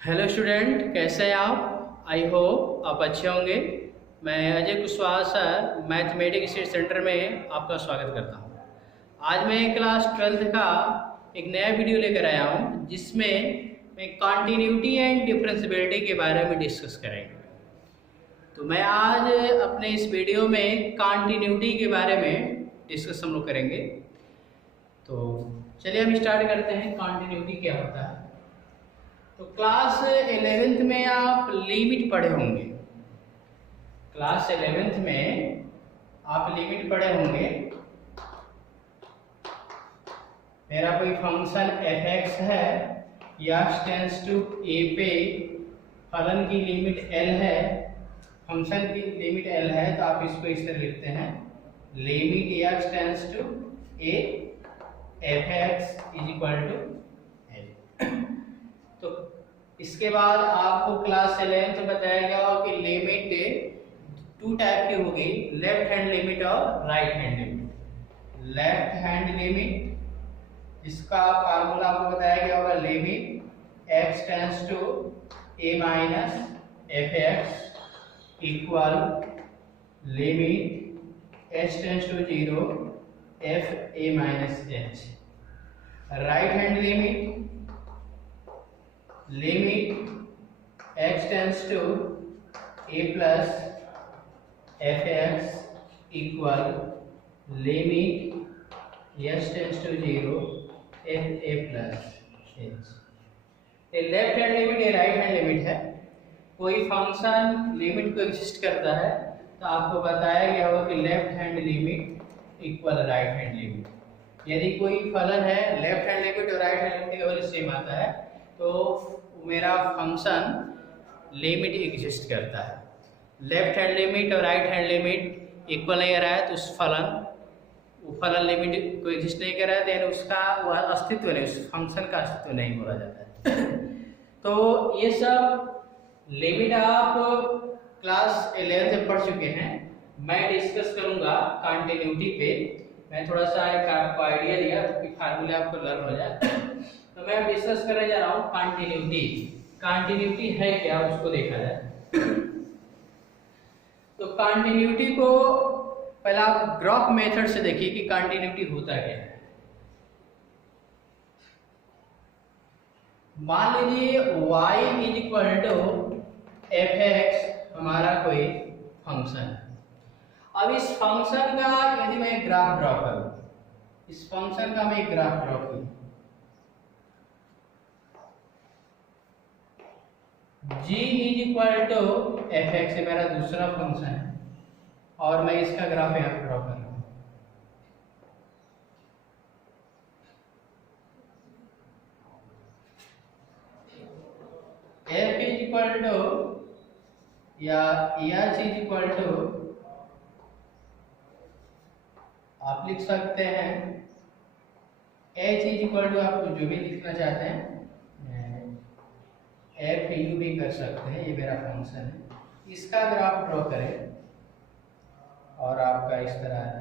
Hello student, कैसे हैं आप? आई होप आप अच्छे होंगे। मैं Ajay Kushwaha sir mathematics centre में आपका स्वागत करता हूं। आज मैं क्लास 12th का एक नया वीडियो लेकर आया हूं जिसमें मैं कॉन्टिन्यूटी एंड डिफरेंशियबिलिटी के बारे में डिस्कस करेंगे। तो मैं आज अपने इस वीडियो में कॉन्टिन्यूटी के बारे में डिस्कस हम लोग करेंगे। तो चलिए हम स्टार्ट करते हैं। कॉन्टिन्यूटी क्या होता है? तो क्लास 11th में आप लिमिट पढ़े होंगे। क्लास 11th में आप लिमिट पढ़े होंगे। मेरा कोई फंक्शन f(x) है या टेंड्स टू a पे फलन की लिमिट l है, फंक्शन की लिमिट l है, तो आप इसको इस तरह लिखते हैं limit x tends to a f(x) is equal to l। तो इसके बाद आपको क्लास 11th बताया गया हो कि लिमिट टू टाइप की होगी, लेफ्ट हैंड लिमिट और right hand limit. Left hand limit जिसका फार्मूला आपको बताया गया होगा limit x tends to a minus f(x) equal limit h tends to 0 f a minus h। Right hand limit x tends to a plus f(x) equal limit h tends to 0 f a plus h। ये left hand limit, ये right hand limit है। कोई function limit को exist करता है तो आपको बताया गया होगा कि left hand limit equal right hand limit. यदि कोई फलन है लेफ्ट हैंड लिमिट और राइट हैंड लिमिट का वैल्यू सेम आता है तो मेरा फंक्शन लिमिट एग्जिस्ट करता है। लेफ्ट हैंड लिमिट और राइट हैंड लिमिट इक्वल नहीं आ रहा है तो उस फलन लिमिट को एग्जिस्ट नहीं कर रहा है, तो उसका वह अस्तित्व नहीं, उस फंक्शन का अस्तित्व नहीं बोला जाता है। तो ये सब लिमिट आप क्लास 11th में पढ़ चुके हैं। मैं डिस्कस करूंगा कॉन्टिन्यूटी पे। मैं थोड़ा सा एक आपको आइडिया दिया कि फार्मूले आपको लर्न हो जाए। तो मैं डिस्कस करने जा रहा हूँ कॉन्टिन्यूटी। कॉन्टिन्यूटी है क्या, उसको देखा जाए। तो कॉन्टिन्यूटी को पहले आप ग्राफ मेथड से देखिए कि कॉन्टिन्यूटी होता क्या है। मान लीजिए y is equal to f(x) हमारा कोई फंक्शन है। अब इस फंक्शन का यदि मैं ग्राफ ड्रॉ करूं, इस फंक्शन का मैं ग्राफ ड्रॉ करूं, g is equal to f(x) है मेरा दूसरा फंक्शन है और मैं इसका ग्राफ यहाँ पे ड्रॉ कर रहा हूं। f इज इक्वल टू या h इज इक्वल टू आप लिख सकते हैं h इज इक्वल टू, आप जो भी लिखना चाहते हैं f u भी कर सकते हैं। ये मेरा फंक्शन है, इसका ग्राफ ड्रॉ करें और आपका इस तरह है।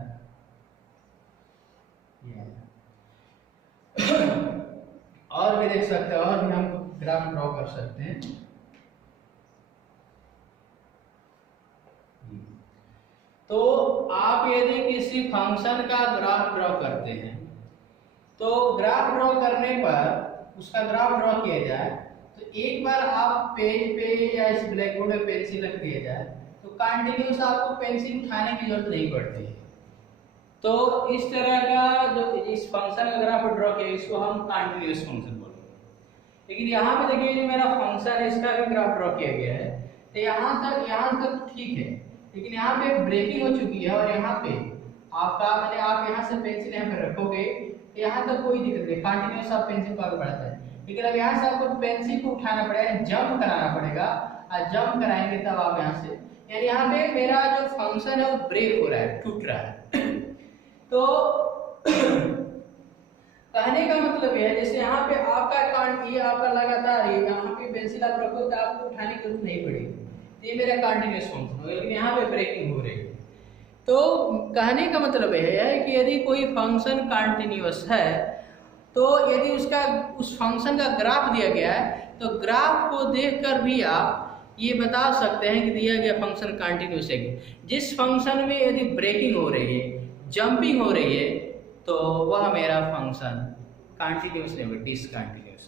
और भी देख सकते हैं, और भी हम ग्राफ ड्रॉ कर सकते हैं। तो आप यदि किसी फंक्शन का ग्राफ ड्रॉ करते हैं तो ग्राफ ड्रॉ करने पर उसका ग्राफ ड्रॉ किया जाए तो एक बार आप पेज पे या इस ब्लैक बोर्ड पे पेंसिल रख दिया जाए तो कंटिन्यूस आपको पेंसिल उठाने की जरूरत नहीं पड़ती है। तो इस तरह का जो इस फंक्शन का ग्राफ ड्रॉ किया इसको हम कंटिन्यूस फंक्शन बोलेंगे। लेकिन यहाँ पे देखिए जो मेरा फंक्शन है इसका भी ग्राफ ड्रॉ किया गया है, तो यहाँ तक ठीक है, लेकिन यहाँ पे ब्रेकिंग हो चुकी है और यहाँ पे आपका मैंने आप यहाँ से पेंसिल यहाँ पे रखोगे तो यहाँ तक कोई दिक्कत नहीं, कंटिन्यूस आप पेंसिल को आगे बढ़ाते हैं। लेकिन अब यहाँ से आपको पेंसिल को उठाना पड़ेगा, जंप कराना पड़ेगा, और जंप कराएंगे तब आप यहाँ से, यानी यहाँ पे मेरा जो फंक्शन है वो ब्रेक हो रहा है, टूट रहा है। तो कहने का मतलब यह है जैसे यहाँ पे आपका ये आपका लगातार यहाँ पे पेंसिल आप रखो तो आपको उठाने की जरूरत नहीं पड़ेगी, ये मेरा कंटिन्यूस फंक्शन हो, लेकिन यहाँ पे ब्रेकिंग हो रही है। तो कहने का मतलब यह है कि यदि कोई फंक्शन कंटिन्यूअस है तो यदि उसका उस फंक्शन का ग्राफ दिया गया है तो ग्राफ को देखकर भी आप ये बता सकते हैं कि दिया गया फंक्शन कंटिन्यूस है। जिस फंक्शन में यदि ब्रेकिंग हो रही है, जंपिंग हो रही है, तो वह मेरा फंक्शन कंटिन्यूस नहीं, डिसकंटिन्यूस।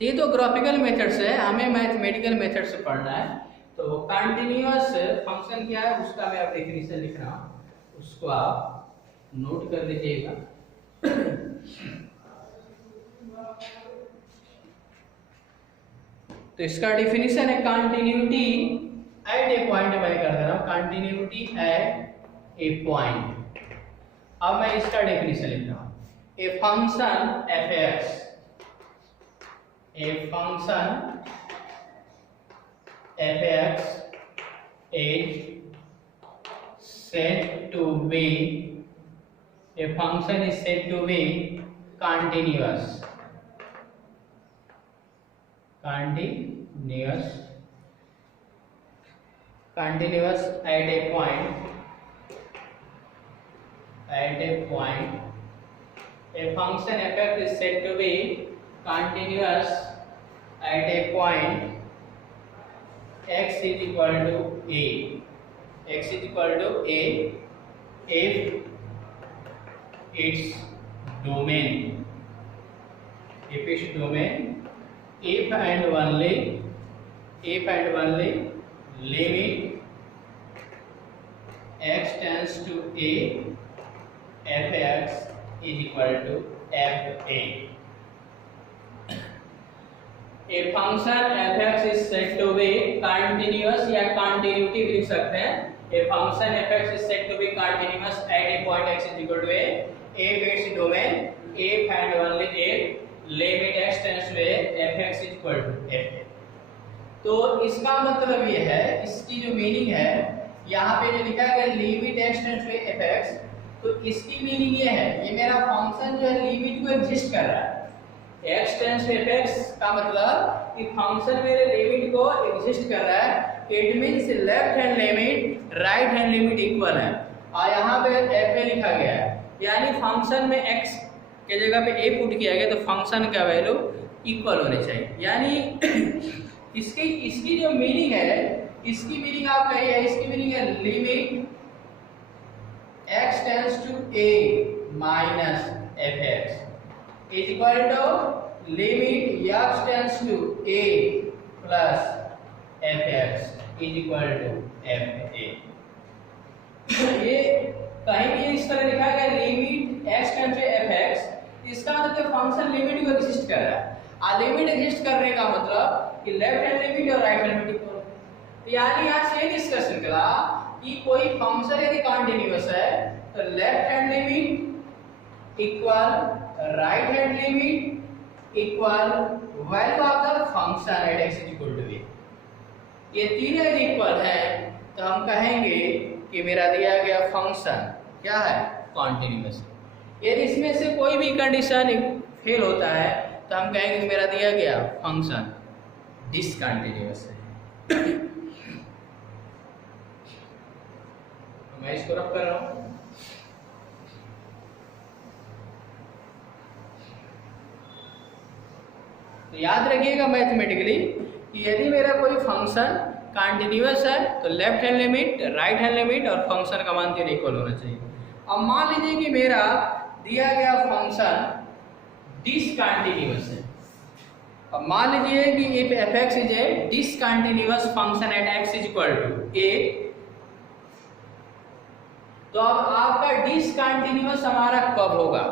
तो ये तो ग्राफिकल मेथड से है, हमें मैथमेटिकल मेथड से पढ़ना है। तो कंटिन्यूअस फंक्शन क्या है उसका मैं अब डेफिनेशन लिख रहा हूँ, उसको आप नोट कर लीजिएगा। तो इसका डेफिनेशन है कंटिन्यूटी एट ए पॉइंट, मैं कर दे रहा हूं कंटिन्यूटी एट ए पॉइंट। अब मैं इसका डेफिनेशन लिख रहा हूं, a function F x, a function F x is said to be, a function is said to be continuous, continuous at a point, a function f is said to be continuous at a point x is equal to a, x is equal to a if its domain, if and only limit x tends to a, f(x) is equal to f(a). A function f(x) is said to be continuous या continuity लिख सकते हैं। A function f(x) is said to be continuous at a point x is equal to a if its domain, if and only if limit x tends to a, f(x) is equal to f(a). तो इसका मतलब ये है, इसकी जो meaning है यहाँ पे जो लिखा है limit x tends to f(x), तो इसकी मीनिंग ये है, ये मेरा फंक्शन जो है लिमिट को एग्जिस्ट कर रहा है। x टेंड्स टू f(x) का मतलब कि फंक्शन मेरे लिमिट को एग्जिस्ट कर रहा है। It means left hand limit right hand limit equal है, और यहाँ पे f लिखा गया है, यानी फंक्शन में x के जगह पे a पुट किया गया, तो फंक्शन का वैल्यू इक्वल होने चाहिए। यानी इसकी जो मीनिंग है, इसकी मीनिंग आपका ये है, इसकी मीनिंग है limit x tends to a minus f(x) is equal to limit x tends to a plus f(x) is equal to f(a). ये कहीं भी इस तरह लिखा गया limit x tends to f(x), इसका मतलब फंक्शन लिमिट को एग्जिस्ट कर रहा है। लिमिट एग्जिस्ट करने का मतलब कि लेफ्ट हैंड लिमिट और राइट हैंड लिमिट इक्वल। तो यानी यहाँ से डिस्कशन करा कि कोई फंक्शन यदि कंटीन्यूअस है तो left hand limit equal right hand limit equal value of the function at x is equal to a। ये तीनों यदि इक्वल है तो हम कहेंगे कि मेरा दिया गया फंक्शन क्या है, कंटीन्यूअस। यदि इसमें से कोई भी कंडीशन फेल होता है तो हम कहेंगे कि मेरा दिया गया फंक्शन डिसकंटीन्यूअस है। मैं इसको रब कर रहा हूं। तो याद रखिएगा मैथमेटिकली कि यदि मेरा कोई फंक्शन कंटीन्यूअस है तो left hand limit right hand limit और फंक्शन का मान तीनों इक्वल होना चाहिए। अब मान लीजिए कि मेरा दिया गया फंक्शन डिसकंटीन्यूअस है। अब मान लीजिए कि if f(x) is a discontinuous function at x is equal to a, तो अब आपका डिसकंटीन्यूअस हमारा कब होगा?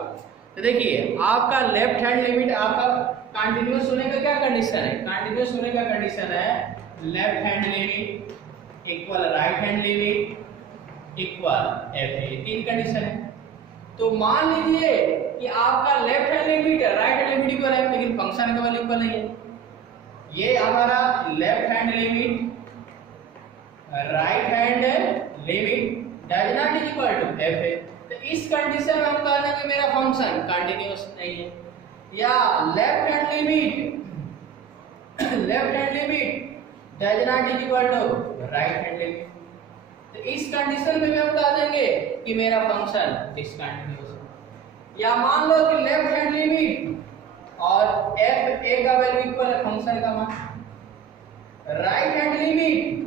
तो देखिए आपका लेफ्ट हैंड लिमिट, आपका कंटीन्यूअस होने का क्या कंडीशन है? कंटीन्यूअस होने का कंडीशन है left hand limit equal right hand limit equal f(a), तीन कंडीशन है। तो मान लीजिए कि आपका left hand limit right hand limit equal है, लेकिन फंक्शन का वैल्यू इक्वल नहीं है। ये हमारा left hand limit right hand limit does not is equal to f(a). तो इस कंडीशन में हम कह देंगे मेरा फंक्शन कंटीन्यूअस नहीं है। या left hand limit does not is equal to right hand limit, तो इस कंडीशन में हम बता देंगे कि मेरा फंक्शन डिसकंटीन्यूअस है। या मान लो कि लेफ्ट हैंड लिमिट और एफ ए का वैल्यू इक्वल है फंक्शन का मान, राइट हैंड लिमिट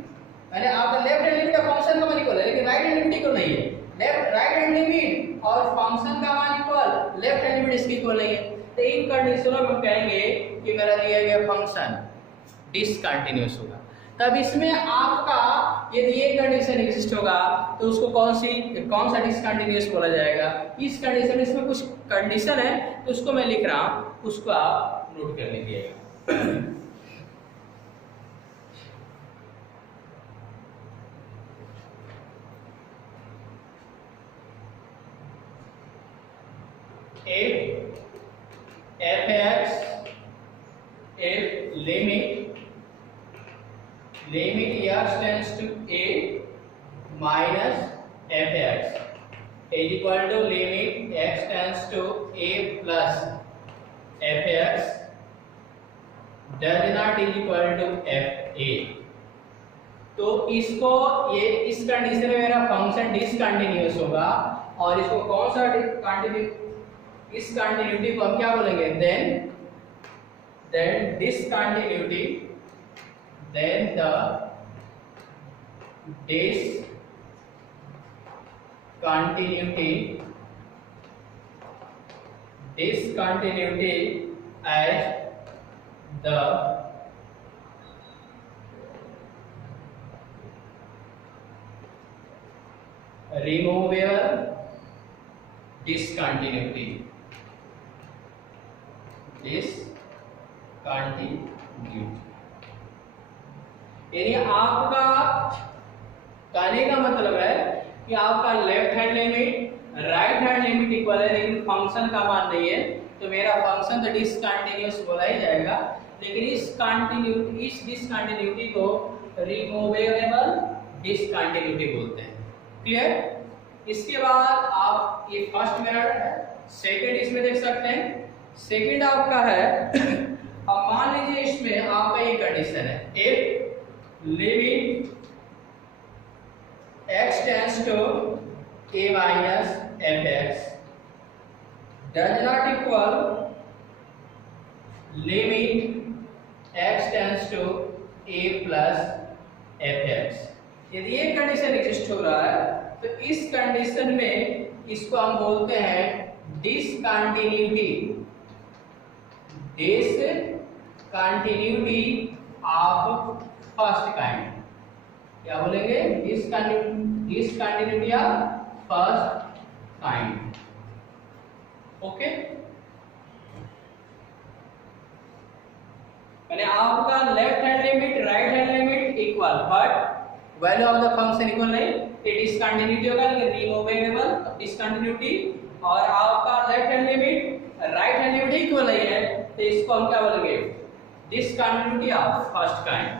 मैंने आपका लेफ्ट हैंड लिमिट का फंक्शन का मान इक्वल है, लेकिन राइट हैंड लिमिट इक्वल नहीं है। लेफ्ट राइट हैंड लिमिट और फंक्शन का मान इक्वल, लेफ्ट हैंड लिमिट इसकी इक्वल नहीं है। तो इन कंडीशनों में हम कहेंगे कि मेरा दिया गया फंक्शन डिसकंटिन्यूअस होगा। तब इसमें आपका यदि ये कंडीशन एग्जिस्ट होगा तो उसको कौन सा डिसकंटिन्यूअस बोला जाएगा। इस कंडीशन में इसमें कुछ कंडीशन है तो उसको मैं लिख रहा हूं, उसको आप नोट कर लीजिएगा। if limit x tends to a minus fx is equal to limit x tends to a plus fx does not is equal to fa। तो इसको ये इस कंडीशन में मेरा फंक्शन डिसकंटिन्यूअस होगा और इसको कौन सा इस कंटिन्यूटी को हम क्या बोलेंगे, then discontinuity, then the discontinuity as the removable discontinuity। यानी आपका कहने का मतलब है कि आपका left hand limit right hand limit equal है लेकिन फंक्शन का मान नहीं है, तो मेरा फंक्शन तो डिसकंटिन्यूअस बोला ही जाएगा, लेकिन इस डिसकंटिन्यूटी को रिमूवेबल डिसकंटिन्यूटी बोलते हैं। क्लियर। इसके बाद आप ये फर्स्ट मेथड, सेकंड इसमें देख सकते हैं। सेकंड आपका है अब मान लीजिए इसमें आपका ये कंडीशन है, if limit x tends to a minus fx does not equal limit x tends to a plus fx। यदि ये कंडीशन एग्जिस्ट हो रहा है तो इस कंडीशन में इसको हम बोलते हैं डिसकंटिन्यूटी ऑफ फर्स्ट काइंड। क्या बोलेंगे, discontinuity of first kind. Okay, मैंने आपका left hand limit right hand limit equal but value of the function equal नहीं, ये डिसकंटिन्यूटी होगा लेकिन रिमूवेबल डिसकंटिन्यूटी, और आपका left hand limit right hand limit equal नहीं है तो इसको हम क्या बोलेंगे, discontinuity of first kind.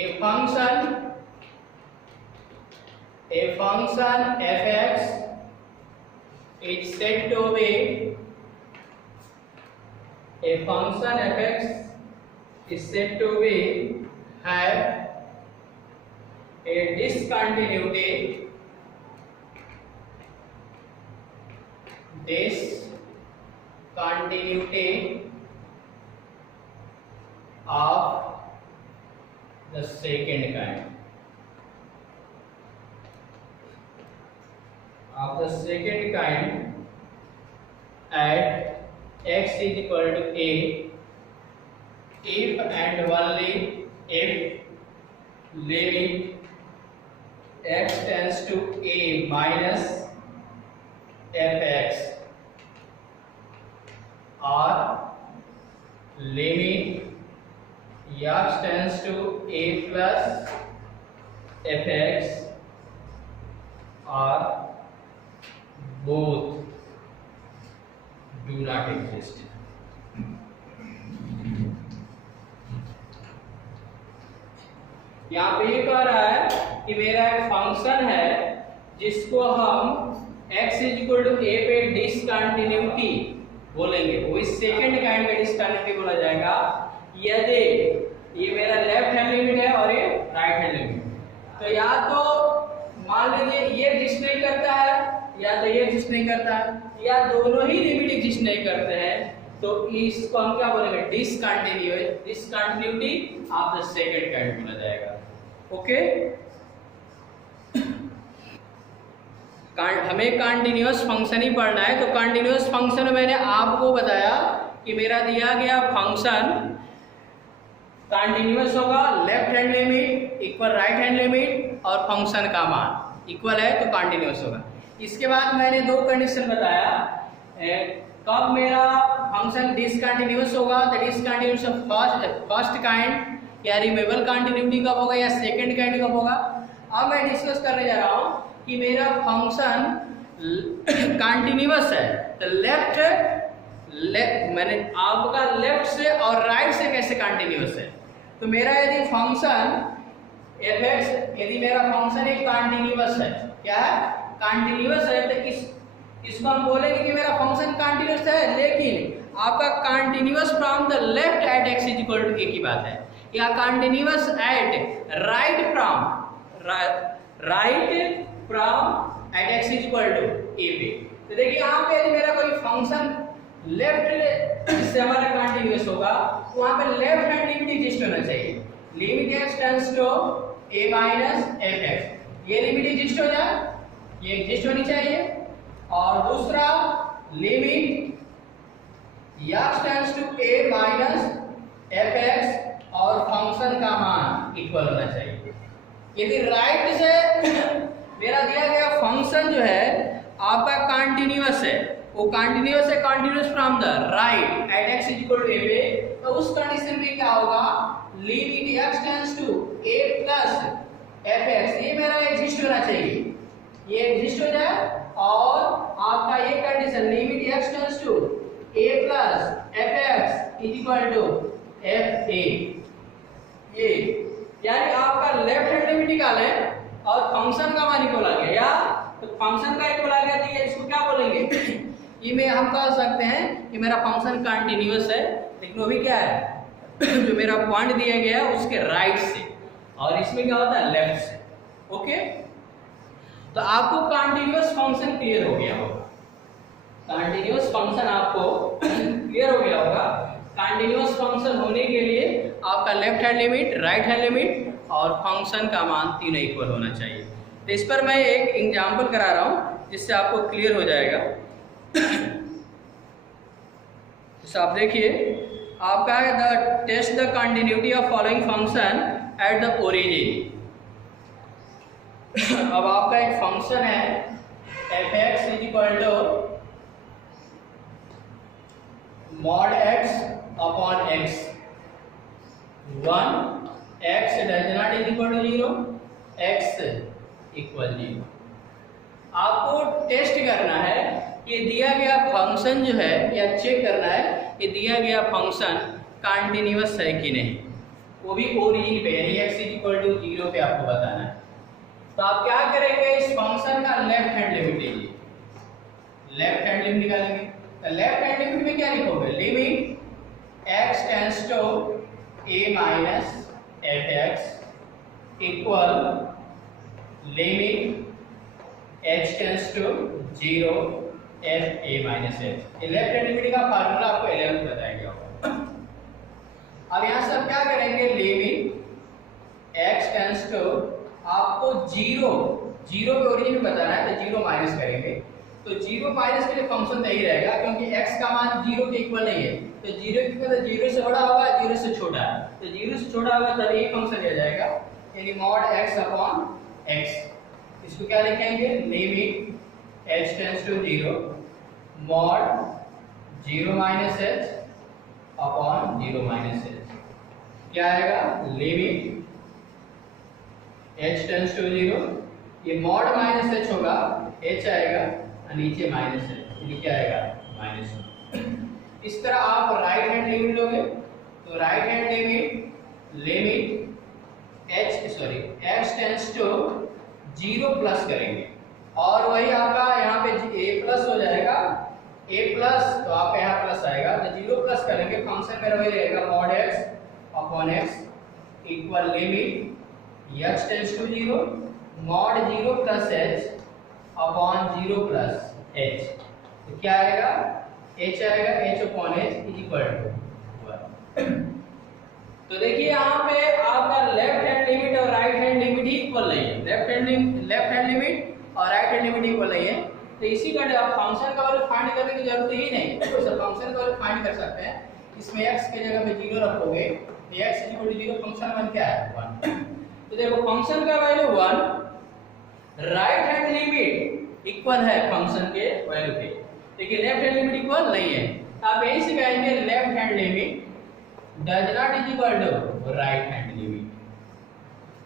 A function fx is said to be have a discontinuity of the second kind, at x is equal to a if and only if limit x tends to a minus fx or limit x tends to a plus fx or both do not exist। यहाँ पे ये कह रहा है कि मेरा एक function है जिसको हम x is equal to a पे डिसकंटिन्यूटी बोलेंगे, वो इस सेकंड काइंड का डिसकंटिन्यूटी बोला जाएगा यदि ये मेरा लेफ्ट हैंड लिमिट है और ये राइट हैंड लिमिट। तो या तो मान लीजिए ये एग्जिस्ट नहीं करता है या तो ये एग्जिस्ट नहीं करता है या दोनों ही लिमिट एग्जिस्ट नहीं करते हैं, तो इसको हम क्या बोलेंगे, discontinuity of the second kind बोला जाएगा। ओके, हमें कंटिन्यूअस फंक्शन ही पढ़ना है। तो कंटिन्यूअस फंक्शन में मैंने आपको बताया कि मेरा दिया गया फंक्शन कंटिन्यूअस होगा, left hand limit equal right hand limit और फंक्शन का मान इक्वल है तो कंटिन्यूअस होगा। इसके बाद मैंने दो कंडीशन बताया, कब मेरा फंक्शन डिसकंटिन्यूअस होगा, the discontinuous of first kind या रिमूवेबल कंटिन्यूटी कब होगा या सेकंड काइंड कब होगा। अब मैं डिस्कस करने जा रहा हूं कि मेरा फंक्शन कंटिन्यूअस है तो मैंने आपका लेफ्ट से और राइट से कैसे कंटिन्यूअस है। तो मेरा यदि फंक्शन fx, यदि मेरा फंक्शन एक कंटिन्यूअस है, क्या है, कंटिन्यूअस है, तो इसको हम बोलेंगे कि मेरा फंक्शन कंटिन्यूअस है, लेकिन आपका continuous from the left at x is equal to a की बात है, या continuous at right from at x is equal to a पे। तो देखिए यहाँ पे यदि मेरा कोई फंक्शन लेफ्ट से हमारा कंटिन्यूअस होगा तो वहां पे लेफ्ट हैंड लिमिट एग्जिस्ट होना चाहिए, limit x tends to a minus fx, ये लिमिट एग्जिस्ट हो जाए, ये एग्जिस्ट होनी चाहिए। और दूसरा limit x tends to a minus fx और फंक्शन का मान इक्वल होना चाहिए। यदि राइट से मेरा दिया गया फंक्शन जो है आपका कंटिन्यूअस है, वो कंटिन्यूअस है, continuous from the right at x is equal to a पे, तो उस कंडीशन में क्या होगा, limit x tends to a plus fx, ये मेरा एग्जिस्ट होना चाहिए, ये एग्जिस्ट हो जाए। और आपका ये condition limit x tends to a plus fx is equal to fa, ये यानी आपका लेफ्ट हैंड लिमिट निकाले और फंक्शन का मान इक्वल आ गया, या तो फंक्शन का इक्वल आ गया, तो इसको क्या बोलेंगे, ये में हम कह सकते हैं कि मेरा फंक्शन कंटिन्यूअस है, लेकिन वो भी क्या है जो मेरा पॉइंट दिया गया है उसके राइट से, और इसमें क्या होता है लेफ्ट से। ओके, तो आपको कंटिन्यूअस फंक्शन क्लियर हो गया होगा, कंटिन्यूअस फंक्शन आपको क्लियर हो गया होगा। कंटिन्यूअस फंक्शन होने के लिए आपका left hand limit, right hand limit और फंक्शन का मान तीनों इक्वल होना चाहिए। तो इस पर मैं एक एग्जांपल करा रहा हूं जिससे आपको क्लियर हो जाएगा। तो आप देखिए, आपका है the test the continuity of following function at the origin. अब आपका एक फंक्शन है fx is equal to mod x upon x, 1 x does not is equal to 0, x equal 0। आपको टेस्ट करना है कि दिया गया फंक्शन जो है, या चेक करना है कि दिया गया फंक्शन कंटिन्यूअस है कि नहीं, वो भी ओरिजिन पे, यानी x इज इक्वल टू 0 पे आपको बताना है। तो आप क्या करेंगे, इस फंक्शन का लेफ्ट हैंड लिमिट लीजिए, लेफ्ट हैंड लिमिट निकालेंगे। तो लेफ्ट हैंड लिमिट में क्या लिखोगे, limit x tends to a minus fx equal limit h tends to 0 f a minus h। ये लेफ्ट हैंड लिमिट का फार्मूला आपको 11 बताया गया होगा। अब यहाँ से आप क्या करेंगे, लिमिट x टेंड्स टू, आपको 0 पे ओरिजिन बताना है तो 0 माइनस करेंगे। तो 0 माइनस के लिए फंक्शन तो यही रहेगा, क्योंकि x का मान 0 के इक्वल नहीं है, तो 0 के इक्वल 0 से बड़ा होगा, 0 से छोटा है, तो 0 से छोटा होगा तब ये फंक्शन आ जाएगा, यानी mod x अपॉन x। इसको क्या लिखेंगे, limit h tends to 0 mod 0 minus h upon 0 minus h, क्या आएगा, लिमिट h टेंड्स टू 0, ये mod माइनस h होगा, h आएगा और नीचे माइनस है, यानी क्या आएगा, माइनस। इस तरह आप राइट हैंड लिमिट लोगे, तो right hand limit x tends to 0 plus करेंगे, और वही आपका यहाँ पे a प्लस हो जाएगा ए प्लस, तो आपका यहाँ प्लस आएगा, तो 0 प्लस करेंगे फंक्शन मेरा वही रहेगा mod x upon x equal limit x tends to 0 mod 0 plus H upon 0 plus H. तो क्या आएगा, एच आएगा, H upon H is equal to 1। तो देखिए यहाँ पे आपका लेफ्ट हैंड लिमिट और राइट हैंड लिमिट ही इक्वल नहीं है, लेफ्ट हैंड लिमिट और राइट हैंड लिमिट इक्वल नहीं है। तो इसी कारण आप फंक्शन का वैल्यू फाइंड करने की जरूरत ही नहीं, तो फंक्शन का वैल्यू फाइंड कर सकते हैं। इसमें x के जगह पे 0 रखोगे तो x 0, फंक्शन वन क्या है 1। तो देखो फंक्शन का value 1, right hand limit equal है फंक्शन के वैल्यू के, लेकिन लेफ्ट हैंड लिमिट इक्वल नहीं है। आप यही से कहेंगे left hand limit does not is equal to right hand limit.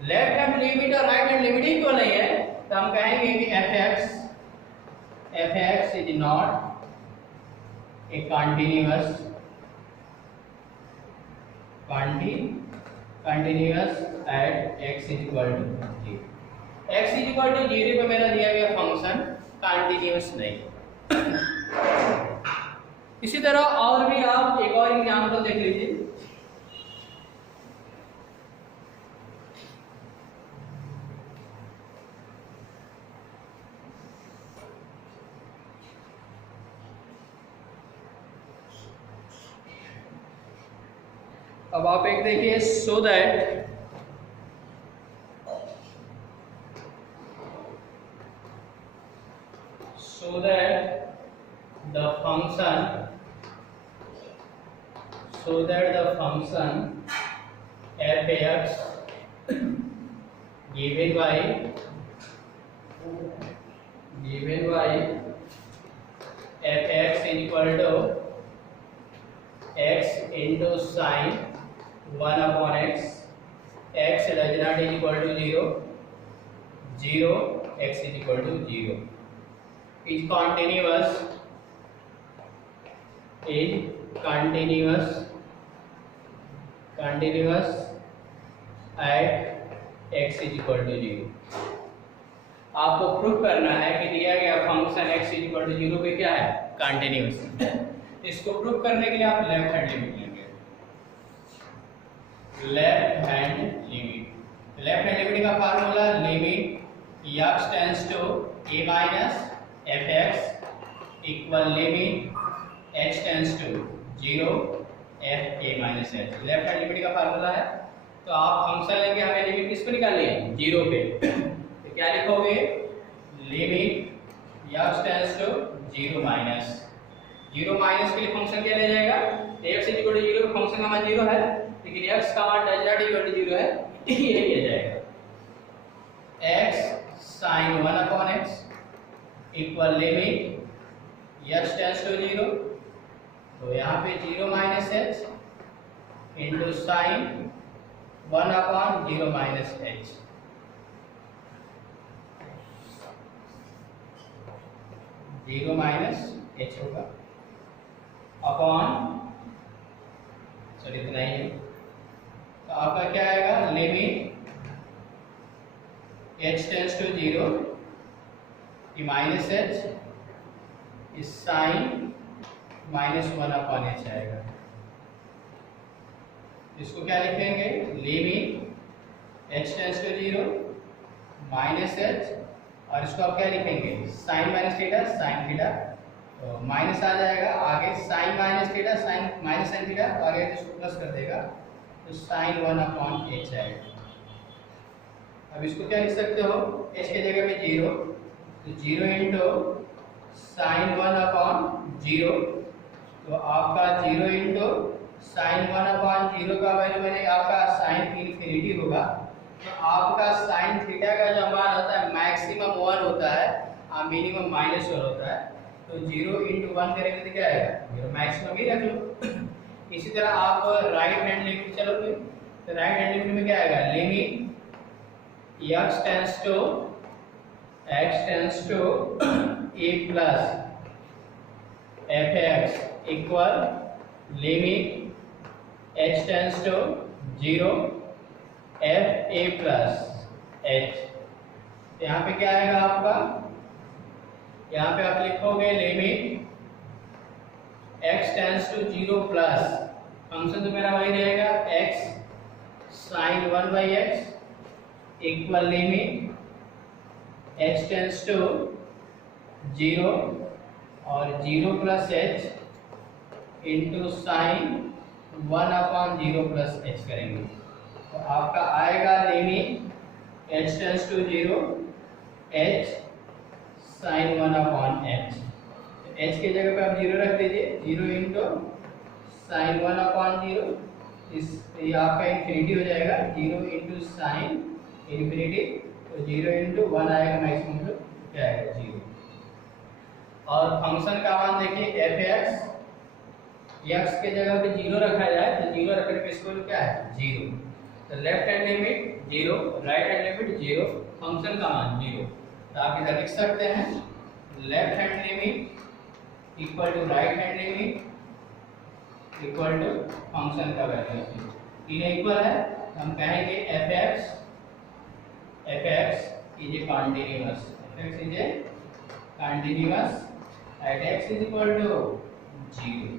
Left hand limit और राइट हैंड लिमिट इक्वल नहीं है, तो हम कहेंगे कि f(x) is not a continuous at x is equal to 0। x is equal to 0 पे मेरा दिया गया फंक्शन कंटिन्यूअस नहीं। इसी तरह और भी आप एक और एग्जांपल देख लीजिए। अब आप एक देखिए, so that the function f(x) given by f(x) is equal to x into sin 1 upon x, x does not is equal to 0, 0 x is equal to 0, is continuous at x is equal to 0। आपको proof करना है कि दिया गया function x is equal to 0 पे क्या है, continuous. इसको प्रूफ करने के लिए आप लेफ्ट हैंड लिमिट लेंगे। लेफ्ट हैंड लिमिट का formula limit x tends to a minus f(x) equal limit h tends to 0 f a minus h। Left hand limit का फार्मूला है। तो आप फंक्शन लेंगे, हमें लिमिट किस पे निकालनी है, 0 पे। तो क्या लिखोगे, limit x tends to 0 minus के लिए फंक्शन क्या ले जाएगा, x is equal to 0, function का मान 0 है, लेकिन x का मान डज नॉट इक्वल टू 0 है, ये लिया जाएगा। x sin 1 upon x equal limit x tends to 0, तो यहाँ पे 0 minus h into sine 1 upon 0 minus h। Zero minus h होगा अपॉन, सॉरी इतना ही है। तो आपका क्या आएगा, लिमिट h टेंड्स टू 0 ये माइनस h इस साइन -1 अपॉन h आएगा। इसको क्या लिखेंगे, limit h tends to 0 minus h, और इसको आप क्या लिखेंगे, sine minus theta sine theta, तो माइनस आ जाएगा आगे, sine minus theta sine minus sine theta, तो आगे इसको प्लस कर देगा, तो साइन 1 अपॉन h आएगा। अब इसको क्या लिख सकते हो, h के जगह पे 0, तो 0 इंटू साइन 1 अपॉन 0, तो आपका 0 इंटू साइन 1 अपॉन 0 का वैल्यू बनेगा आपका साइन इन्फिनिटी होगा। तो आपका साइन थीटा का जो मान होता है मैक्सिमम 1 होता है और मिनिमम -1 होता है, तो 0 इंटू 1 करेंगे तो क्या आएगा, 0 मैक्सिमम ही रख लो। इसी तरह आप राइट हैंड लिमिट चलोगे, तो राइट हैंड लिमिट में क्या आएगा, limit x tends to a plus f(x) equal limit h tends to 0 f a plus h। यहाँ पे क्या आएगा आपका, यहाँ पे आप लिखोगे limit x tends to 0 plus function तो मेरा वही रहेगा x sin 1/x equal limit x tends to 0 और 0 plus h into sine 1/0 plus h करेंगे तो आपका आएगा limit h tends to 0 h sin 1/h। h की जगह पे आप 0 रख दीजिए, 0 इंटू साइन 1/0, इस ये आपका इन्फिनिटी हो जाएगा, 0 इंटू साइन इन्फिनिटी तो 0 इंटू 1 आएगा मैक्सिमम तो क्या आएगा 0। और फंक्शन का मान देखिए f(x), x के जगह पे 0 रखा जाए तो 0 रखने पे इसको क्या है 0, तो left hand limit 0, right hand limit 0, function का मान 0। तो आप इधर लिख सकते हैं left hand limit equal to right hand limit equal to function का वैल्यू, तीनों इक्वल है। हम कहेंगे f(x) is a continuous, f(x) is a continuous at x is equal to 0।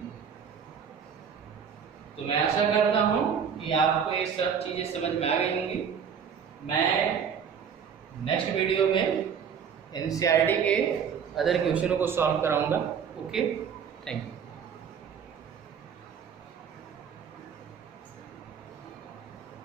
तो मैं आशा करता हूं कि आपको ये सब चीजें समझ में आ गई होंगी। मैं नेक्स्ट वीडियो में एनसीईआरटी के अदर क्वेश्चनों को सॉल्व कराऊंगा। Okay, thank you.